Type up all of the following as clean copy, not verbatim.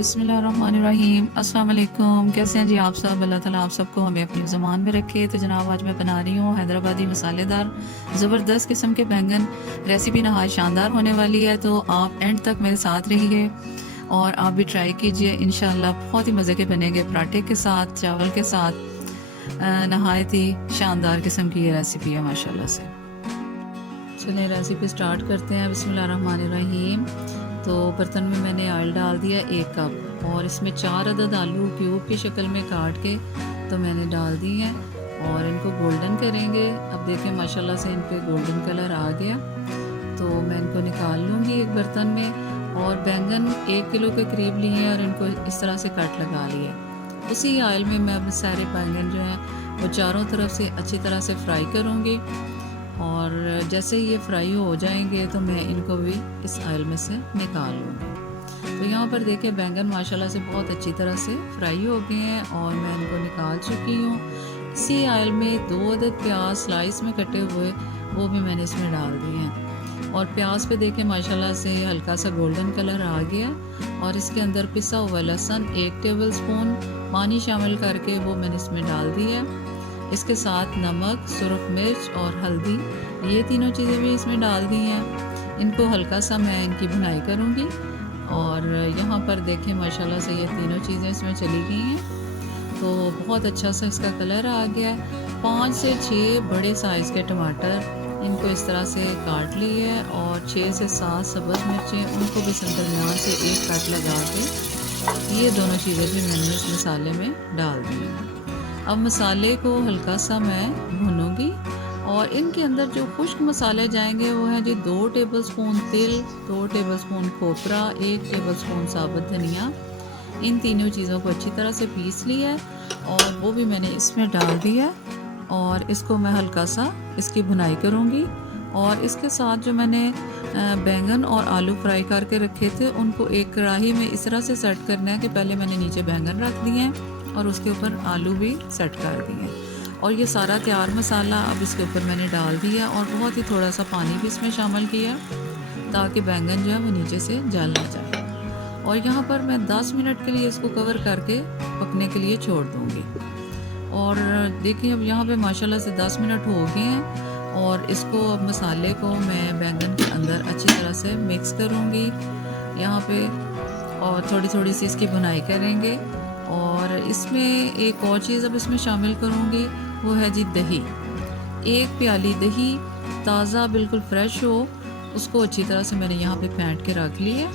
बिस्मिल्लाहिर्रहमानिर्रहीम। अस्सलाम वालेकुम। कैसे हैं जी आप सब? अल्लाह ताला आप सबको हमें अपनी ज़ुबान में रखे। तो जनाब आज मैं बना रही हूँ हैदराबादी मसालेदार ज़बरदस्त किस्म के बैंगन। रेसिपी नहायत शानदार होने वाली है, तो आप एंड तक मेरे साथ रहिए और आप भी ट्राई कीजिए। इंशाल्लाह बहुत ही मज़े के बनेंगे, पराठे के साथ, चावल के साथ। नहायत ही शानदार किस्म की ये रेसिपी है माशाल्लाह से। चलिए रेसिपी स्टार्ट करते हैं। बिस्मिल्लाहिर्रहमानिर्रहीम। तो बर्तन में मैंने ऑयल डाल दिया 1 कप, और इसमें 4 अदद आलू क्यूब की शक्ल में काट के तो मैंने डाल दी हैं और इनको गोल्डन करेंगे। अब देखें माशाल्लाह से इन पे गोल्डन कलर आ गया, तो मैं इनको निकाल लूँगी एक बर्तन में। और बैंगन 1 किलो के करीब लिए हैं और इनको इस तरह से कट लगा लिए। उसी ऑयल में मैं अब सारे बैंगन जो हैं वो चारों तरफ से अच्छी तरह से फ्राई करूँगी, और जैसे ये फ्राई हो जाएंगे तो मैं इनको भी इस ऑयल में से निकाल लूँगी। तो यहाँ पर देखिए बैंगन माशाल्लाह से बहुत अच्छी तरह से फ्राई हो गए हैं और मैं इनको निकाल चुकी हूँ। इसी ऑयल में 2 अदद प्याज स्लाइस में कटे हुए वो भी मैंने इसमें डाल दिए हैं। और प्याज पे देखें माशाल्लाह से हल्का सा गोल्डन कलर आ गया, और इसके अंदर पिसा हुआ लहसुन 1 टेबल स्पून पानी शामिल करके वो मैंने इसमें डाल दी है। इसके साथ नमक, सुरख मिर्च और हल्दी, ये तीनों चीज़ें भी इसमें डाल दी हैं। इनको हल्का सा मैं इनकी भुनाई करूँगी, और यहाँ पर देखें माशाल्लाह से ये तीनों चीज़ें इसमें चली गई हैं, तो बहुत अच्छा सा इसका कलर आ गया है। 5 से 6 बड़े साइज़ के टमाटर इनको इस तरह से काट लिए है, और 6 से 7 सब्ज़ मिर्चें उनको भी दरमियान से एक कट लगा के ये दोनों चीज़ें भी मैंने इस मसाले में डाल दी हैं। अब मसाले को हल्का सा मैं भूनूंगी, और इनके अंदर जो खुश्क मसाले जाएंगे वो है जी 2 टेबल स्पून तिल, 2 टेबल स्पून खोपरा, 1 टेबल स्पून साबुत धनिया। इन तीनों चीज़ों को अच्छी तरह से पीस लिया है और वो भी मैंने इसमें डाल दिया, और इसको मैं हल्का सा इसकी भुनाई करूँगी। और इसके साथ जो मैंने बैंगन और आलू फ्राई करके रखे थे उनको एक कढ़ाई में इस तरह से सेट करना है कि पहले मैंने नीचे बैंगन रख दिए हैं और उसके ऊपर आलू भी सेट कर दिए हैं। और ये सारा तैयार मसाला अब इसके ऊपर मैंने डाल दिया, और बहुत ही थोड़ा सा पानी भी इसमें शामिल किया ताकि बैंगन जो है वो नीचे से जल ना जाए। और यहाँ पर मैं 10 मिनट के लिए इसको कवर करके पकने के लिए छोड़ दूँगी। और देखिए अब यहाँ पे माशाल्लाह से 10 मिनट हो गए हैं, और इसको अब मसाले को मैं बैंगन के अंदर अच्छी तरह से मिक्स करूँगी यहाँ पे, और थोड़ी थोड़ी सी इसकी भुनाई करेंगे। और इसमें एक और चीज़ अब इसमें शामिल करूँगी, वो है जी दही। 1 प्याली दही ताज़ा बिल्कुल फ्रेश हो, उसको अच्छी तरह से मैंने यहाँ पे फेंट के रख ली है।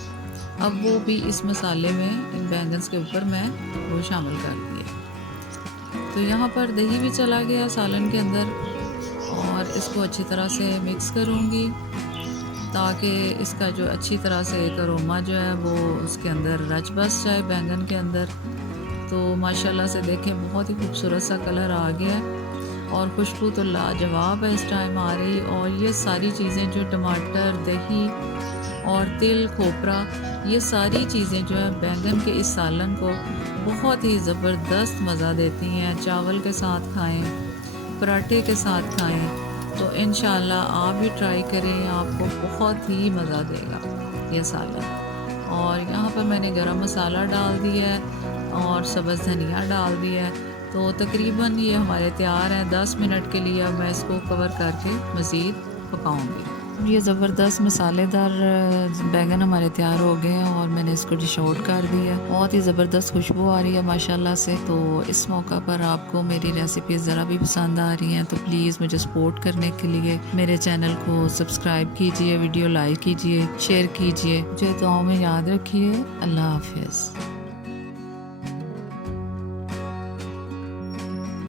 अब वो भी इस मसाले में इन बैंगन्स के ऊपर मैं वो शामिल कर दिए। तो यहाँ पर दही भी चला गया सालन के अंदर, और इसको अच्छी तरह से मिक्स करूँगी ताकि इसका जो अच्छी तरह से एक अरोमा जो है वो उसके अंदर रच बस जाए बैंगन के अंदर। तो माशाल्लाह से देखें बहुत ही खूबसूरत सा कलर आ गया है, और खुशबू तो लाजवाब है इस टाइम आ रही। और ये सारी चीज़ें जो टमाटर, दही और तिल, खोपरा, ये सारी चीज़ें जो है बैंगन के इस सालन को बहुत ही ज़बरदस्त मज़ा देती हैं। चावल के साथ खाएं, पराठे के साथ खाएं, तो इंशाल्लाह आप भी ट्राई करें, आपको बहुत ही मज़ा देगा ये सालन। और यहाँ पर मैंने गरम मसाला डाल दिया है और सब्ज़ धनिया डाल दिया है। तो तकरीबन ये हमारे तैयार हैं 10 मिनट के लिए। अब मैं इसको कवर करके मज़ीद पकाऊंगी। ये ज़बरदस्त मसालेदार बैंगन हमारे तैयार हो गए हैं, और मैंने इसको डिश आउट कर दिया। बहुत ही ज़बरदस्त खुशबू आ रही है माशाल्लाह से। तो इस मौका पर आपको मेरी रेसिपी ज़रा भी पसंद आ रही हैं तो प्लीज़ मुझे सपोर्ट करने के लिए मेरे चैनल को सब्सक्राइब कीजिए, वीडियो लाइक कीजिए, शेयर कीजिए। मुझे दुआओं में याद रखिए। अल्लाह हाफिज़।